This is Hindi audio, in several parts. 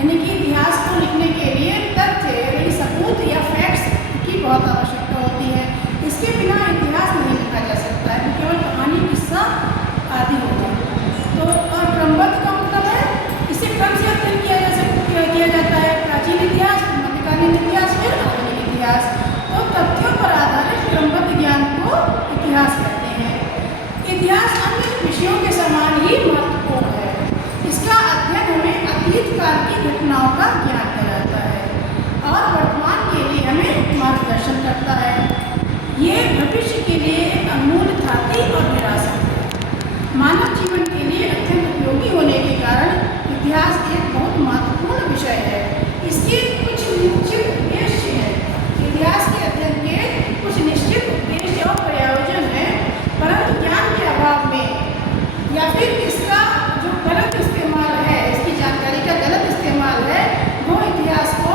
यानी कि इतिहास को लिखने के लिए तथ्य यानी सबूत या फैक्ट्स की बहुत आवश्यकता होती है। इसके बिना इतिहास नहीं लिखा जा सकता है, केवल कहानी किस्सा आदि होगा। तो और क्रमबद्ध का मतलब है इसे क्रम से अध्ययन किया जाता है। प्राचीन इतिहास, मध्यकालीन इतिहास, फिर आधुनिक इतिहास। तो तथ्यों पर आधारित क्रमबद्ध ज्ञान को इतिहास कहते हैं। इतिहास अन्य विषयों के समान ही महत्वपूर्ण है। इसका अध्ययन हमें अतीत काल की घटनाओं का ज्ञान कराता है और वर्तमान के लिए हमें मार्गदर्शन करता है। ये भविष्य के लिए एक अमूल्य धाती और विरासत है। मानव जीवन के लिए अत्यंत उपयोगी होने के कारण इतिहास एक बहुत महत्वपूर्ण विषय है। इसके कुछ निश्चित उद्देश्य हैं। इतिहास के अध्ययन के कुछ निश्चित उद्देश्य और प्रयोजन हैं, परंतु ज्ञान के अभाव में या फिर इसका जो गलत इस्तेमाल है, इसकी जानकारी का गलत इस्तेमाल है, वो इतिहास को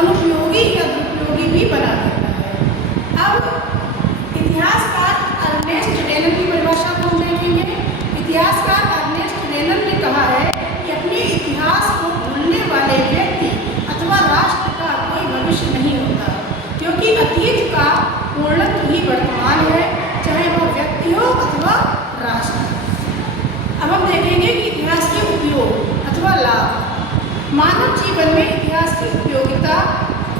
अनुपयोगी या दुरुपयोगी भी बना देता है। अब इतिहासकार अर्नेस्ट रेनन की परिभाषा को हम देखेंगे। इतिहासकार अर्नेस्ट रेनन ने कहा है कि अपने इतिहास को भूलने वाले व्यक्ति अथवा राष्ट्र का कोई भविष्य नहीं होता, क्योंकि अतीत का पूर्णत्व ही वर्तमान है, चाहे वह व्यक्ति हो अथवा राष्ट्र। अब हम देखेंगे कि इतिहास के उपयोग अथवा लाभ। मानव जीवन में इतिहास की उपयोगिता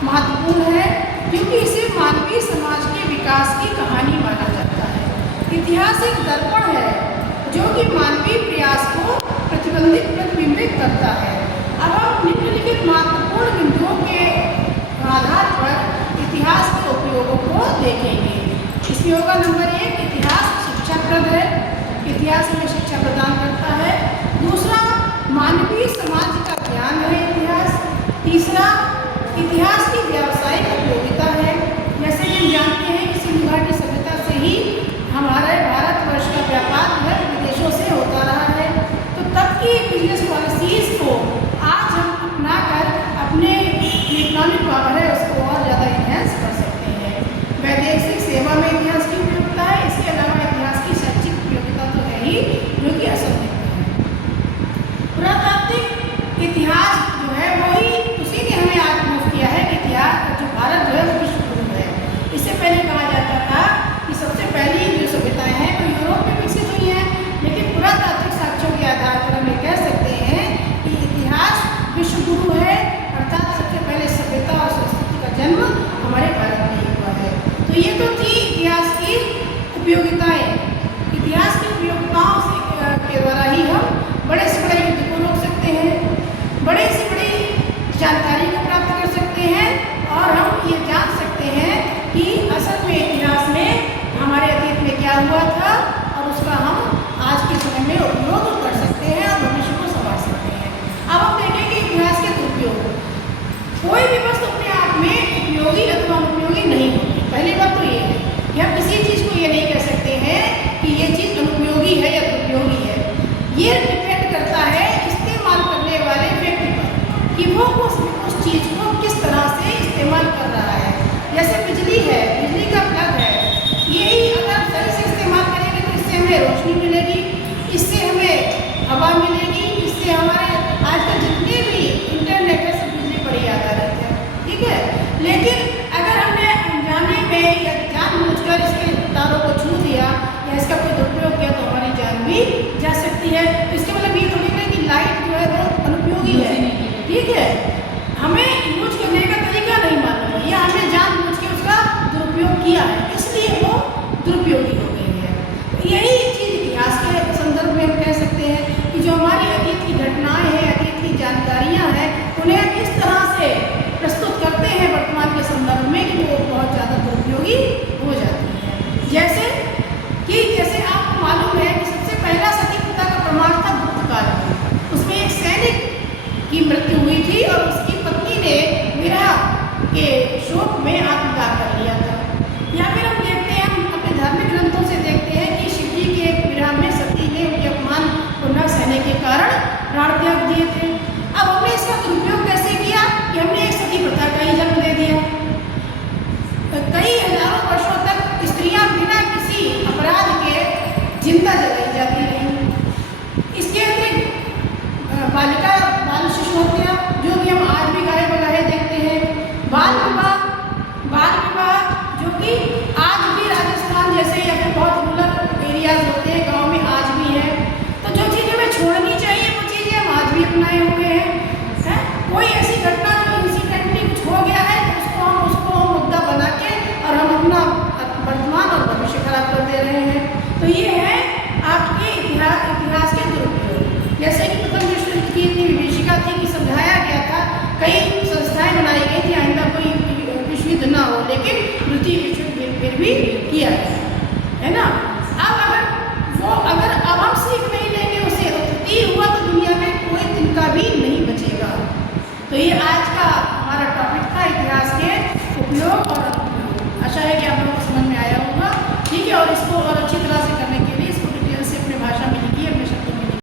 महत्वपूर्ण है, क्योंकि इसे मानवीय समाज के विकास की कहानी माना जाता है। इतिहास एक दर्पण है जो कि मानवीय प्रयास को प्रतिबिंबित करता है। अब हम निम्नलिखित महत्वपूर्ण बिंदुओं के आधार पर इतिहास के उपयोगों को देखेंगे। इसमें होगा नंबर 1, इतिहास शिक्षाप्रद है। इतिहास हमें शिक्षा प्रदान करता है। दूसरा, मानवीय समाज का ज्ञान है इतिहास। तीसरा, इतिहास की व्यावसायिक उपयोगिता है। जैसे कि हम जानते हैं कि सिंधु घाटी सभ्यता से ही हमारे भारतवर्ष का व्यापार है विदेशों से होता रहा है। तो तब की बिजनेस पॉलिसीज को आज हम अपना कर अपने इकोनॉमिक पावर है उसको और ज़्यादा इन्हेंस कर सकते हैं। वैदेशिक सेवा में इतिहास की उपयोगिता है। इसके अलावा इतिहास की शैक्षिक उपयोगिता तो है ही, जो कि असंदिग्ध है। पुरातात्विक इतिहास जो है वही उसी ने हमें आज प्रूव किया है कि इतिहास जो भारत जो है वो विश्व गुरु है। इससे पहले कहा जाता था कि सबसे पहली जो सभ्यताएं हैं वो यूरोप में विकसित हुई हैं, लेकिन पुरातात्विक साक्ष्यों के आधार पर हम ये कह सकते हैं कि इतिहास विश्व गुरु है, अर्थात सबसे पहले सभ्यता और संस्कृति का जन्म हमारे भारत में ही हुआ है। तो ये तो थी इतिहास की उपयोगिताएं। इतिहास की उपयोगिताओं से के द्वारा ही हम बड़े से बड़े युद्ध को रोक सकते हैं, बड़े से बड़ी जानकारी को प्राप्त कर सकते हैं, और हम ये जान सकते हैं कि असल में इतिहास में हमारे अतीत में क्या हुआ था और उसका हम आज के समय में उपयोग कर सकते हैं और भविष्य को संभाल सकते हैं। अब हम देखेंगे इतिहास के दुरुपयोग। कोई भी वस्तु अपने आप में उपयोगी अथवा अनुपयोगी नहीं होती। पहली बात तो ये है कि हम किसी चीज़ को ये नहीं कह सकते हैं कि ये चीज़ अनुपयोगी है या दुरुपयोगी है। ये डिपेंड करता है इस्तेमाल करने वाले व्यक्ति पर कि वो उस चीज़ को किस तरह से इस्तेमाल कर रहा है। जैसे बिजली है, बिजली का प्लग है, यही अगर सही से इस्तेमाल करेंगे तो इससे हमें रोशनी मिलेगी, इससे हमें हवा मिलेगी, इससे हमारे आजकल जितने भी इंटरनेट है सब बिजली पर ही आधारित है, ठीक है। लेकिन अगर हमने अनजाने में या जानबूझकर इसके तारों को छू दिया या इसका कोई दुरुपयोग किया तो हमारी जान भी जा सकती है। इसके मतलब ये थोड़ी ना कि लाइट जो है वो अनुपयोगी है, ठीक है। हमें यूज करने का तरीका नहीं मालूम है या हमने जानबूझ के उसका दुरुपयोग किया है, इसलिए वो दुरुपयोगी हो गई है। तो यही चीज़ इतिहास के संदर्भ में हम कह सकते हैं कि जो हमारी अतीत की घटनाएं हैं, अतीत की जानकारियां हैं, उन्हें हम इस तरह से प्रस्तुत करते हैं वर्तमान के संदर्भ में कि वो बहुत ज़्यादा दुरुपयोगी हो जाती है। जैसे आपको मालूम है कि सबसे पहला सतीप्रथा का प्रमाण था गुप्त काल में। उसमें एक सैनिक की मृत्यु हुई थी और उसकी पत्नी ने विरह के शोक में आत्मदाह कर लिया था। या फिर हम देखते हैं, हम अपने धार्मिक ग्रंथों से देखते हैं कि शिव जी के एक विरह में सती ने उनके अपमान को न सहने के कारण प्राण त्याग दिए थे। अब हमने इसका दुरुपयोग कैसे किया कि हमने एक सती प्रथा का ही जन्म दे दिया। कई हजारों वर्षों तक स्त्रियां बिना किसी अपराध के जिंदा जलाई जाती रहीं। इसके अतिरिक्त बाल शिशु हत्या जो बनाए हुए हैं। कोई ऐसी घटना जो इंसिडेंटली कुछ हो गया है उसको हम मुद्दा बना के और हम अपना वर्तमान और भविष्य खराब कर दे रहे हैं। तो ये है आपके इतिहास के दुरुपयोग। जैसे कि प्रथम विश्व युद्ध की इतनी विभीषिका थी कि समझाया गया था, कई संस्थाएं बनाई गई थी आइंदा कोई विश्व युद्ध ना हो, लेकिन द्वितीय विश्व युद्ध फिर भी किया गया, है ना। अगर अब हम सीख नहीं लेंगे उसे, तो तृतीय हुआ तो दुनिया में कोई तिनका भी नहीं बचेगा। तो ये आज का